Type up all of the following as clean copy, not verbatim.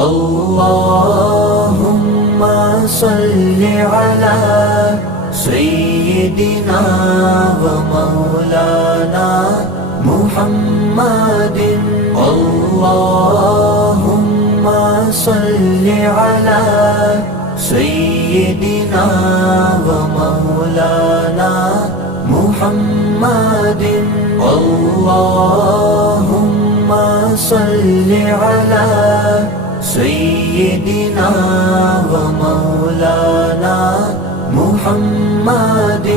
اللهم صل على سيدنا ومولانا محمد اللهم صل على سيدنا ومولانا محمد اللهم صل على سيدنا ومولانا محمد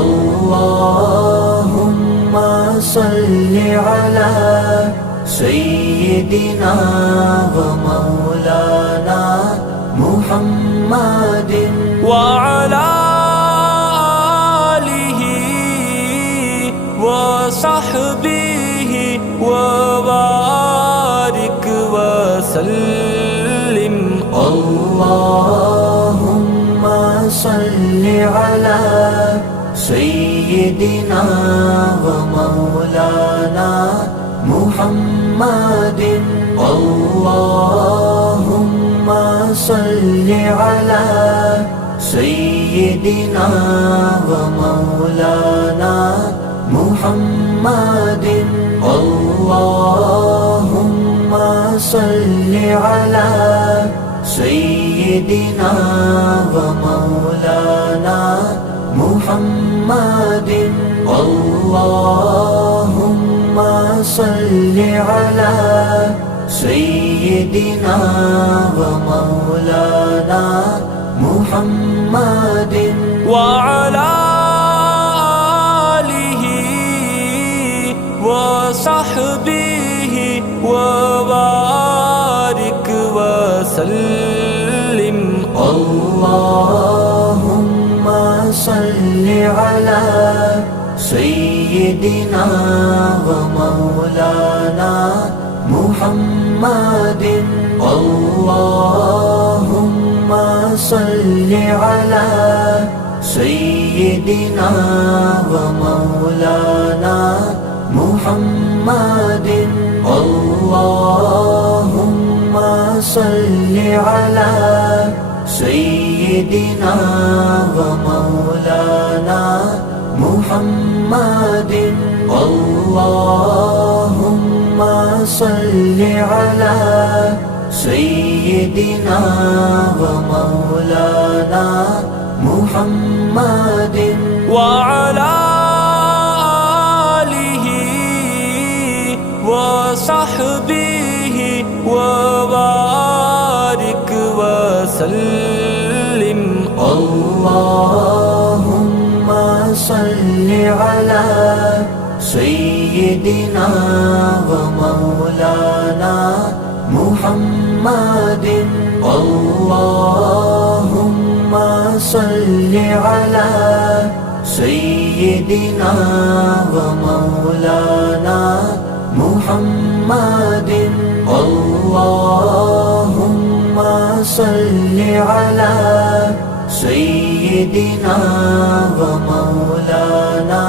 اللهم صل على سيدنا ومولانا محمد وعلى آله وصحبه وبارك وسلم اللهم صل على سيدنا ومولانا محمد اللهم صل على سيدنا ومولانا محمد اللهم صل على سيدنا ومولانا محمد اللهم صل على سيدنا ومولانا محمد وعلى آله وصحبه وبارك وسلم اللهم صل على سيدنا ومولانا محمد اللهم صل على سيدنا ومولانا محمد اللهم صل على سيدنا ومولانا محمد اللهم صل على سيدنا ومولانا محمد وعلى آله وصحبه وبارك وسلم اللهم صل على سيدنا ومولانا محمد اللهم صل على سيدنا ومولانا محمد اللهم صل على سيدنا ومولانا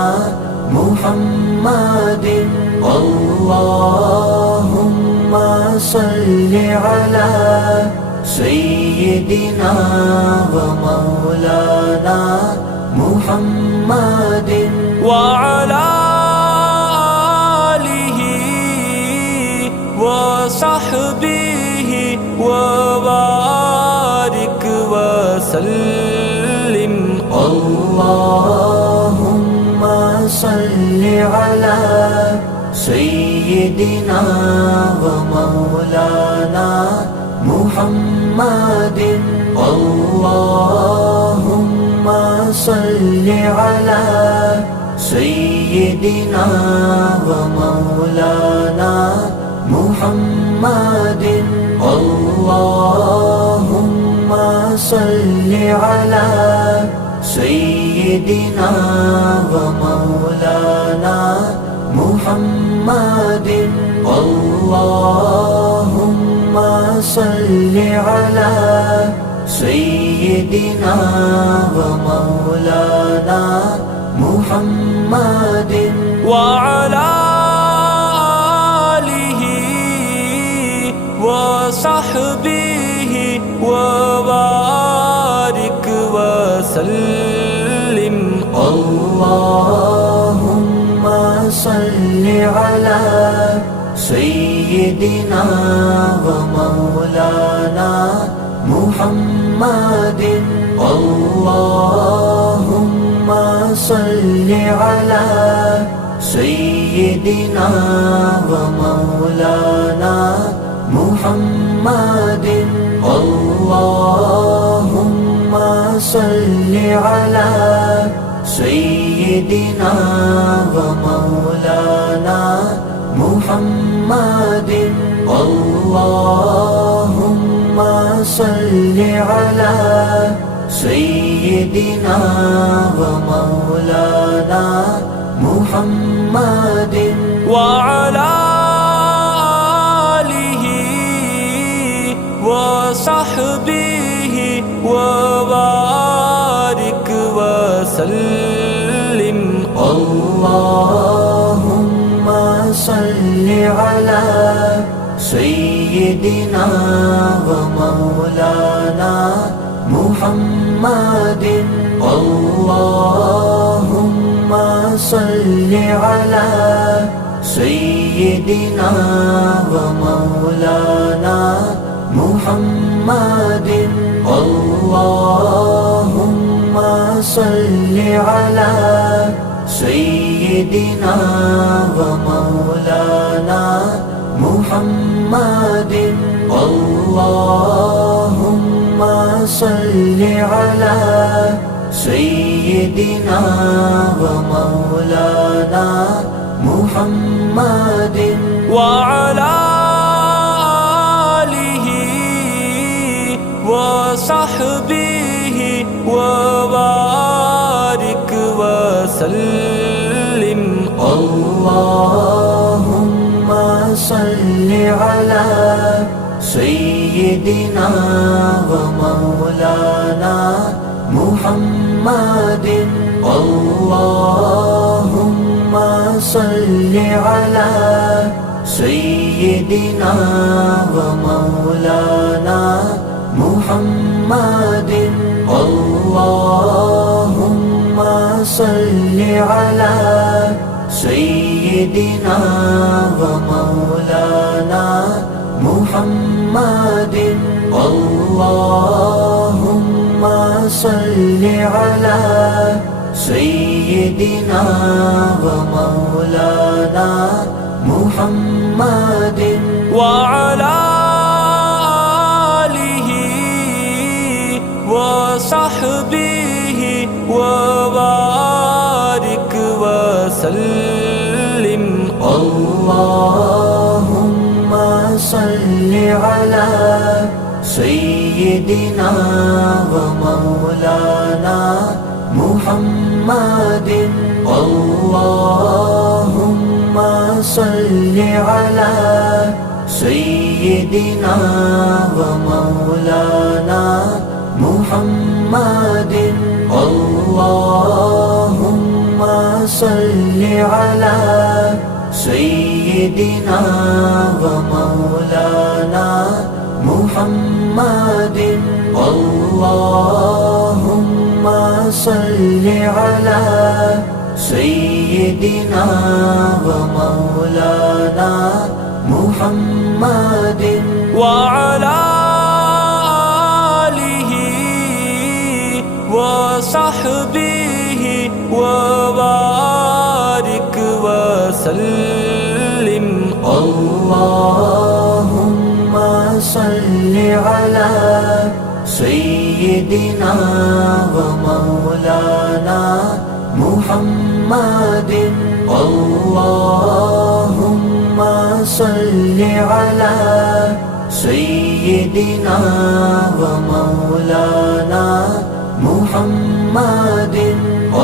محمد اللهم صل على سيدنا ومولانا محمد وعلى آله وصحبه وبارك وسلم اللهم صل على سيدنا ومولانا محمد اللهم صل على سيدنا ومولانا محمد اللهم صل على سيدنا ومولانا محمد اللهم صل على سيدنا ومولانا محمد وعلى آله وصحبه وبارك وسلم. اللهم صل على سيدنا ومولانا محمد. اللهم صل على سيدنا ومولانا محمد. اللهم صل على سيدنا ومولانا محمد. اللهم صل على سيدنا ومولانا محمد وعلى آله وصحبه وبارك وسلم. اللهم صل على سيدنا ومولانا محمد. اللهم صل على سيدنا ومولانا محمد. اللهم صل على سيدنا ومولانا محمد. اللهم صل على سيدنا ومولانا محمد وعلى آله وصحبه وبارك وسلم. اللهم صل على سيدنا ومولانا محمد. اللهم صل على سيدنا ومولانا محمد. اللهم صل على سيدنا ومولانا محمد. اللهم صل على سيدنا ومولانا محمد وعلى آله وصحبه وبارك وسلم. اللهم صل على سيدنا ومولانا محمد. اللهم صل على سيدنا ومولانا محمد. اللهم صل على سيدنا ومولانا محمد. اللهم صل على سيدنا ومولانا محمد وعلى آله وصحبه وبارك وسلم. اللهم صل على سيدنا ومولانا محمد. اللهم صل على سيدنا ومولانا محمد.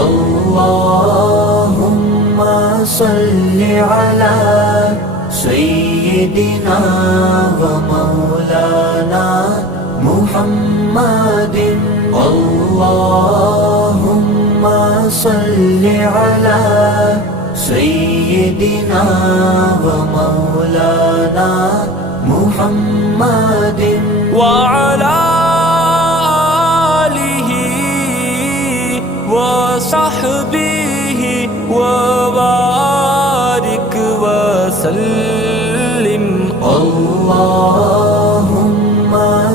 اللهم صل على سيدنا ومولانا محمد. اللهم صل على سيدنا ومولانا محمد وعلى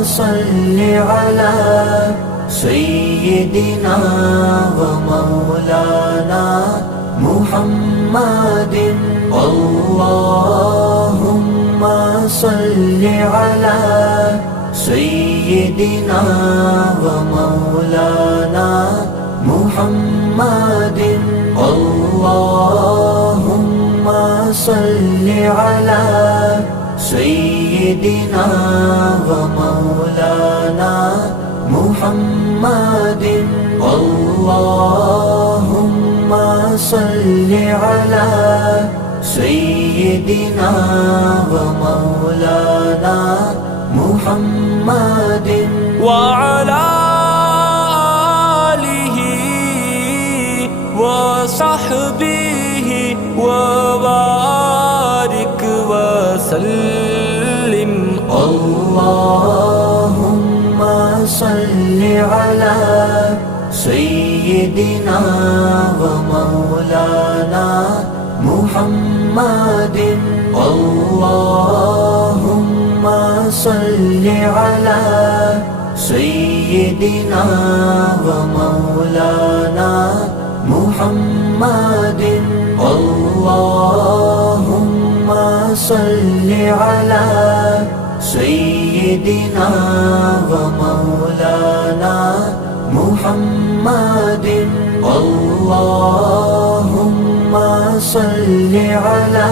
صل على سيدنا ومولانا محمد اللهم صل على سيدنا ومولانا محمد اللهم صل على سيدنا ومولانا محمد اللهم صل على سيدنا ومولانا محمد وعلى آله وصحبه وبارك وسلم اللهم صل على سيدنا ومولانا محمد اللهم صل على سيدنا ومولانا محمد اللهم صل على سيدنا ومولانا محمد اللهم صل على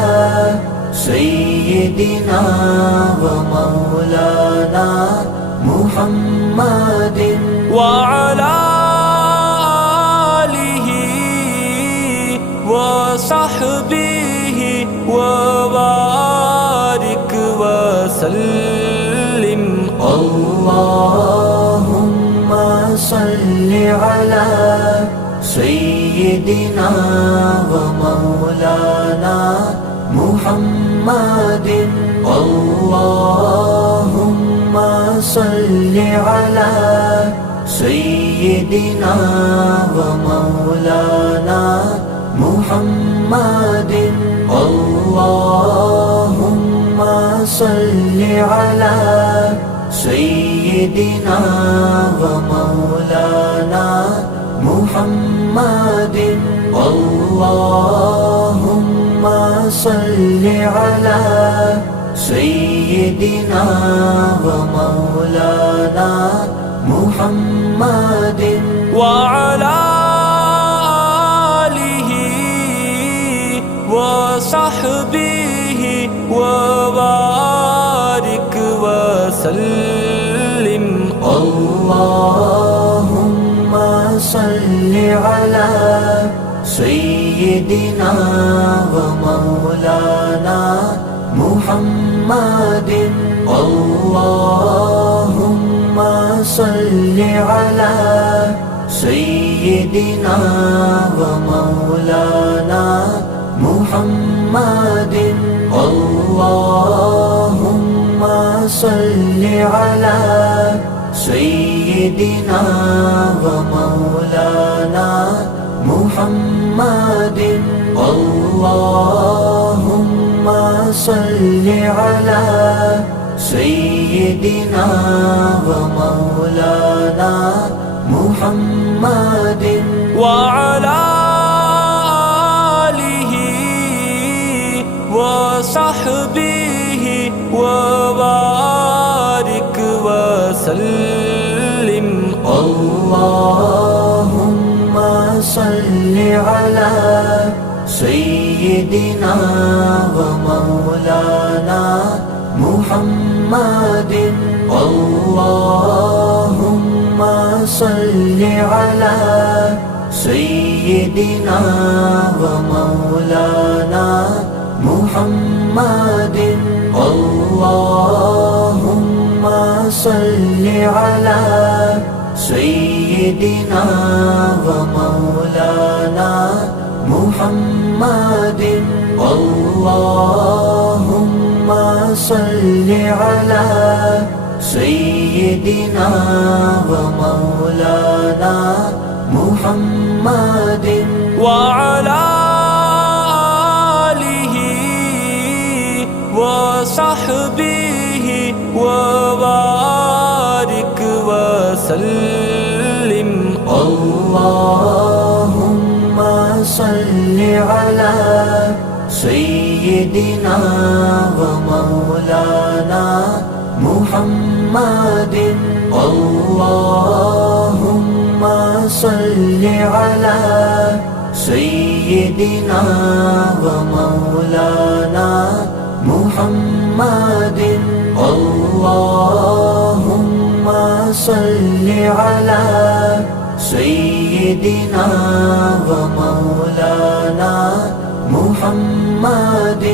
سيدنا ومولانا محمد وعلى آله وصحبه وبارك وسلم اللهم صل على سيدنا ومولانا محمد اللهم صل على سيدنا ومولانا محمد اللهم صل على سيدنا ومولانا محمد اللهم صل على سيدنا ومولانا محمد وعلى آله وصحبه وبارك وسلم اللهم صل على سيدنا ومولانا محمد اللهم صل على سيدنا ومولانا محمد اللهم صل على سيدنا ومولانا محمد اللهم صل على سيدنا ومولانا محمد وعلى آله وصحبه وبارك وسلم اللهم صل على سيدنا ومولانا محمد اللهم صل على سيدنا ومولانا محمد اللهم صل على سيدنا ومولانا محمد اللهم صل على سيدنا ومولانا محمد وعلى آله وصحبه وبارك اللهم صل على سيدنا ومولانا محمد اللهم صل على سيدنا ومولانا محمد اللهم صل على سيدنا ومولانا محمد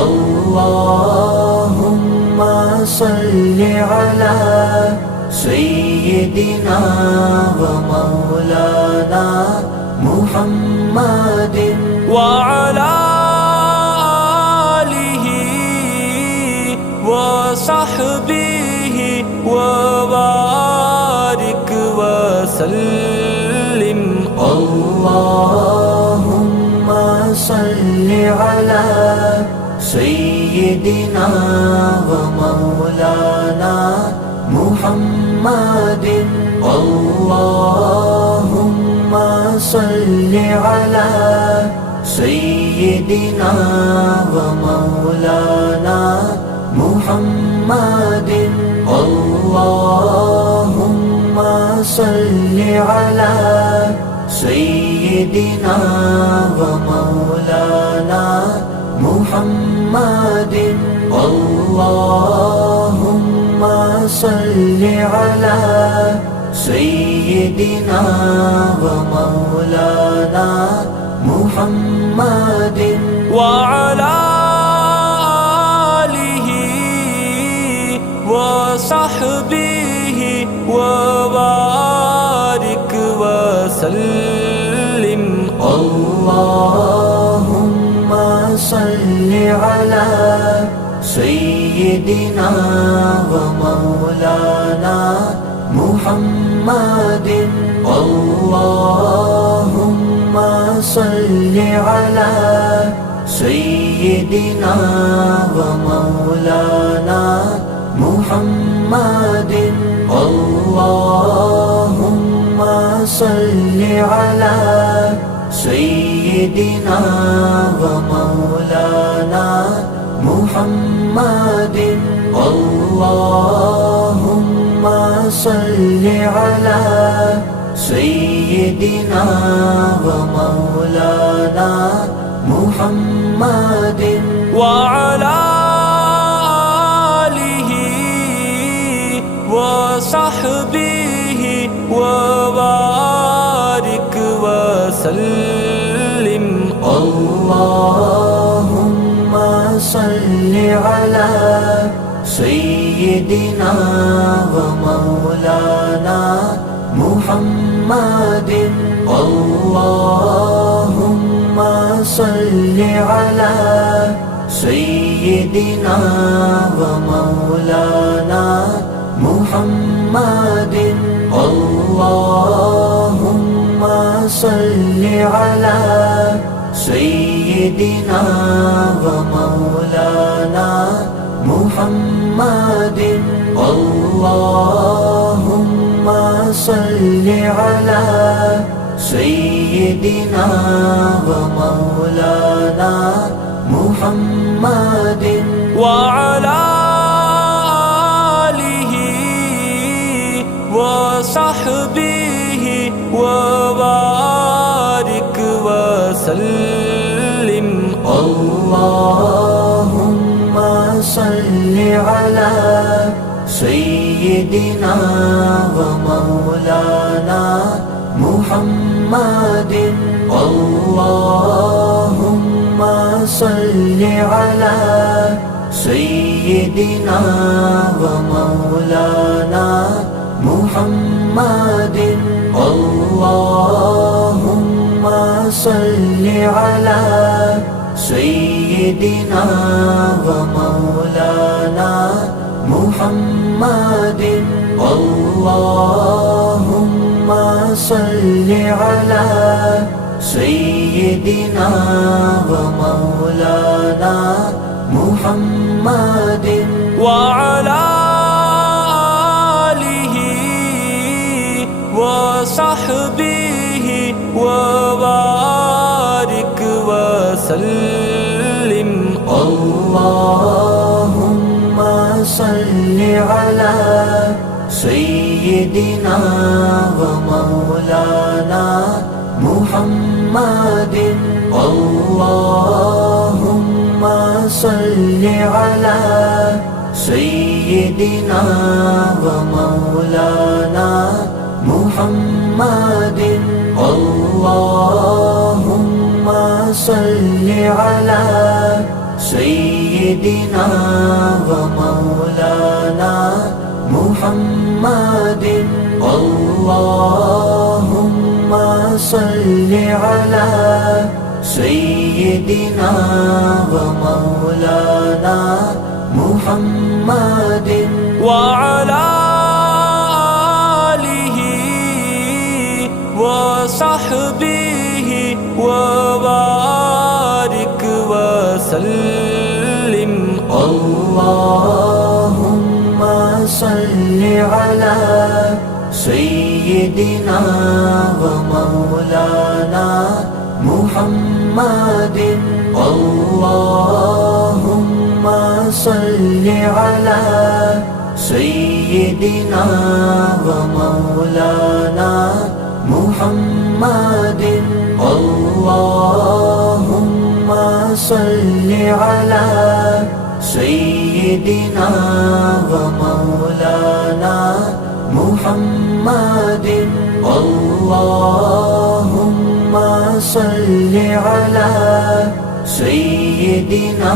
اللهم صل على سيدنا ومولانا محمد وعلى آله وصحبه وبارك وسلم اللهم صل على سيدنا ومولانا محمد اللهم صل على سيدنا ومولانا محمد اللهم صل على سيدنا ومولانا محمد اللهم صل على سيدنا ومولانا محمد وعلى آله وصحبه وبارك وسلم اللهم صل على سيدنا ومولانا محمد اللهم صل على سيدنا ومولانا محمد اللهم صل على سيدنا ومولانا محمد اللهم صل على سيدنا ومولانا محمد وعلى آله وصحبه وبارك وسلم اللهم صل على سيدنا ومولانا محمد اللهم صل على سيدنا ومولانا محمد اللهم صل على سيدنا ومولانا محمد اللهم صل على سيدنا ومولانا محمد وعلى آله وصحبه وبارك وسلم اللهم صل على سيدنا ومولانا محمد اللهم صل على سيدنا ومولانا محمد اللهم صل على سيدنا ومولانا محمد اللهم صل على سيدنا ومولانا محمد وعلى آله وصحبه وسلم. اللهم صل على سيدنا ومولانا محمد. اللهم صل على سيدنا ومولانا محمد. اللهم صل على سيدنا ومولانا محمد. اللهم صل على سيدنا ومولانا محمد وعلى آله وصحبه وبارك وسلم. اللهم صل على سيدنا ومولانا محمد. اللهم صل على سيدنا ومولانا محمد. اللهم صل على سيدنا ومولانا محمد. اللهم صل على سيدنا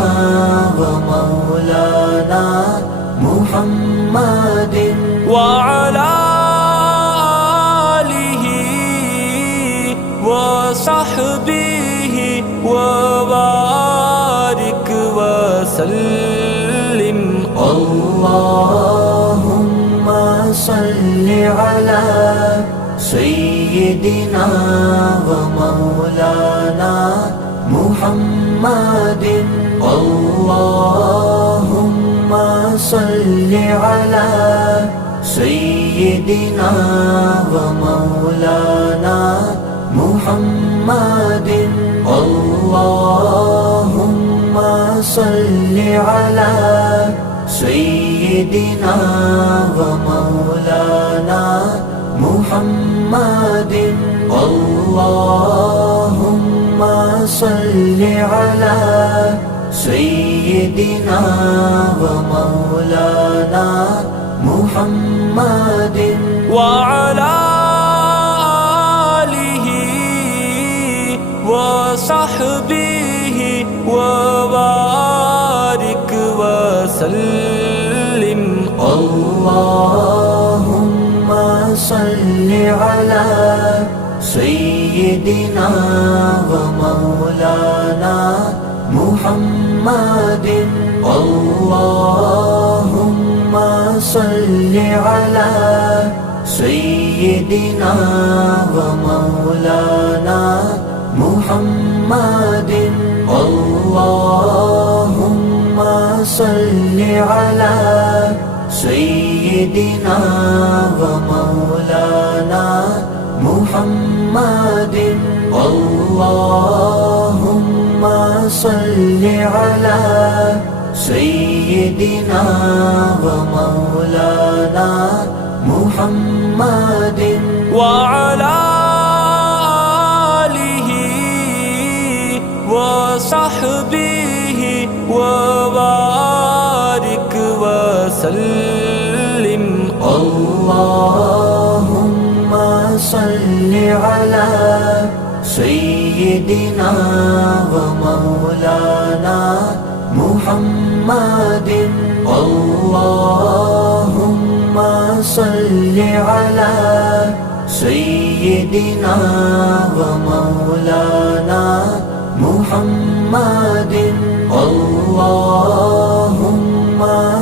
ومولانا محمد وعلى آله وصحبه وبارك وسلم. اللهم صل على سيدنا ومولانا محمد. اللهم صل على سيدنا ومولانا محمد. اللهم صل على سيدنا ومولانا محمد. اللهم صل على سيدنا ومولانا محمد وعلى آله وصحبه وبارك وسلم. اللهم صل على سيدنا ومولانا محمد. اللهم صل على سيدنا ومولانا محمد. اللهم صل على سيدنا ومولانا محمد. اللهم صل على سيدنا ومولانا محمد. محمد. وعلى آله وصحبه وبارك وسلم. اللهم صل على سيدنا ومولانا محمد. اللهم صل على سيدنا ومولانا محمد. اللهم صل على سيدنا ومولانا محمد. اللهم صل على سيدنا ومولانا محمد. اللهم صل على سيدنا ومولانا محمد. وصحبه وبارك وسلم. اللهم صل على سيدنا ومولانا محمد. اللهم صل على سيدنا ومولانا محمد. اللهم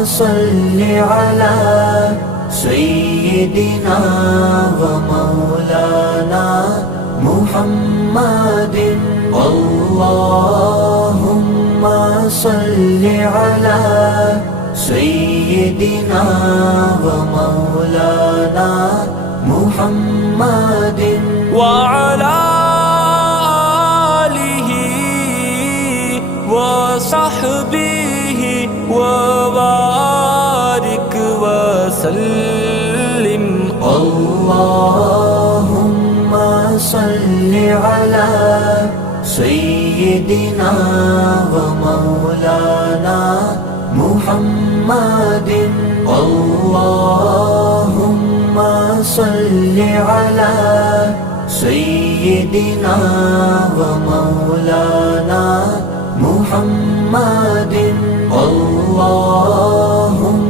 صل على سيدنا ومولانا محمد. اللهم صل على سيدنا ومولانا محمد. وعلى آله وسلم اللهم صل على سيدنا ومولانا محمد اللهم صل على سيدنا ومولانا محمد اللهم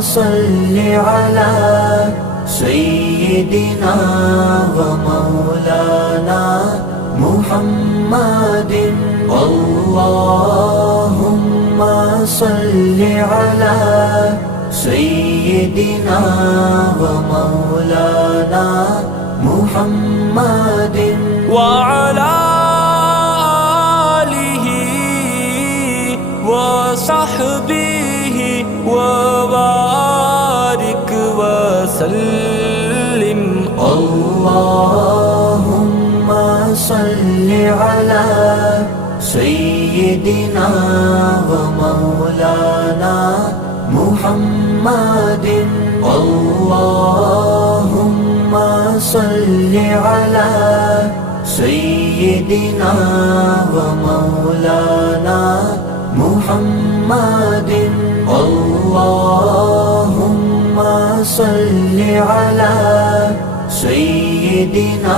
صل على سيدنا ومولانا محمد اللهم صل على سيدنا ومولانا محمد وعلى آله وصحبه وبارك وسلم اللهم صل على سيدنا ومولانا محمد اللهم صل على سيدنا ومولانا محمد اللهم صل على سيدنا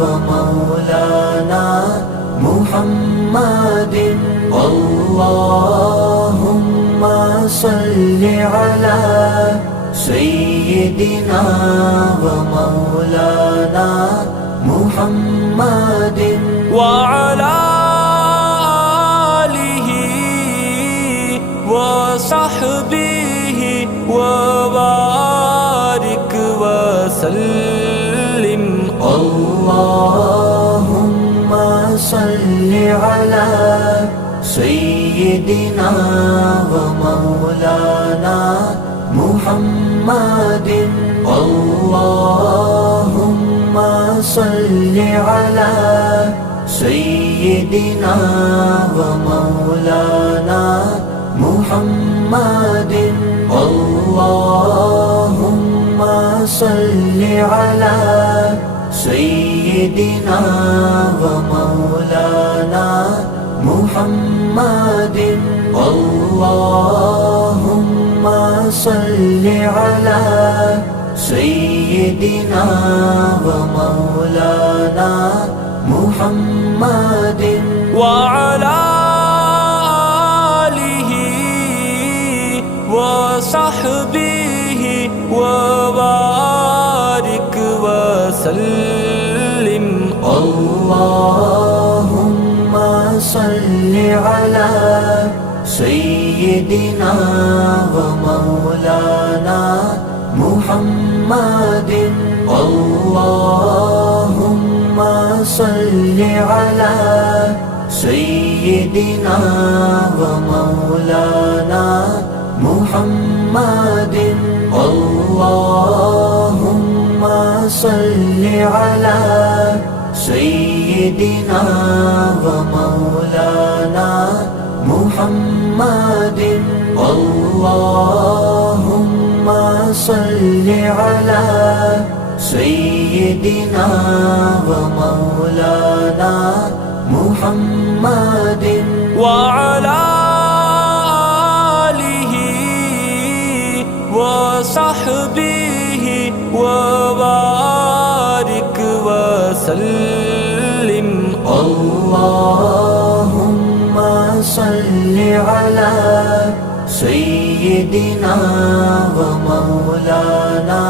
ومولانا محمد اللهم صل على سيدنا ومولانا محمد وعلى آله وصحبه وبارك وسلم اللهم صل على سيدنا ومولانا محمد اللهم صل على سيدنا ومولانا محمد اللهم صل على سيدنا ومولانا محمد اللهم صل على سيدنا ومولانا محمد وعلى آله وصحبه وبارك وسلم اللهم صل على سيدنا ومولانا محمد اللهم صل على سيدنا ومولانا محمد اللهم صل على سيدنا ومولانا محمد اللهم صل على سيدنا ومولانا محمد وعلى آله وصحبه وبارك وسلم اللهم صل على سيدنا ومولانا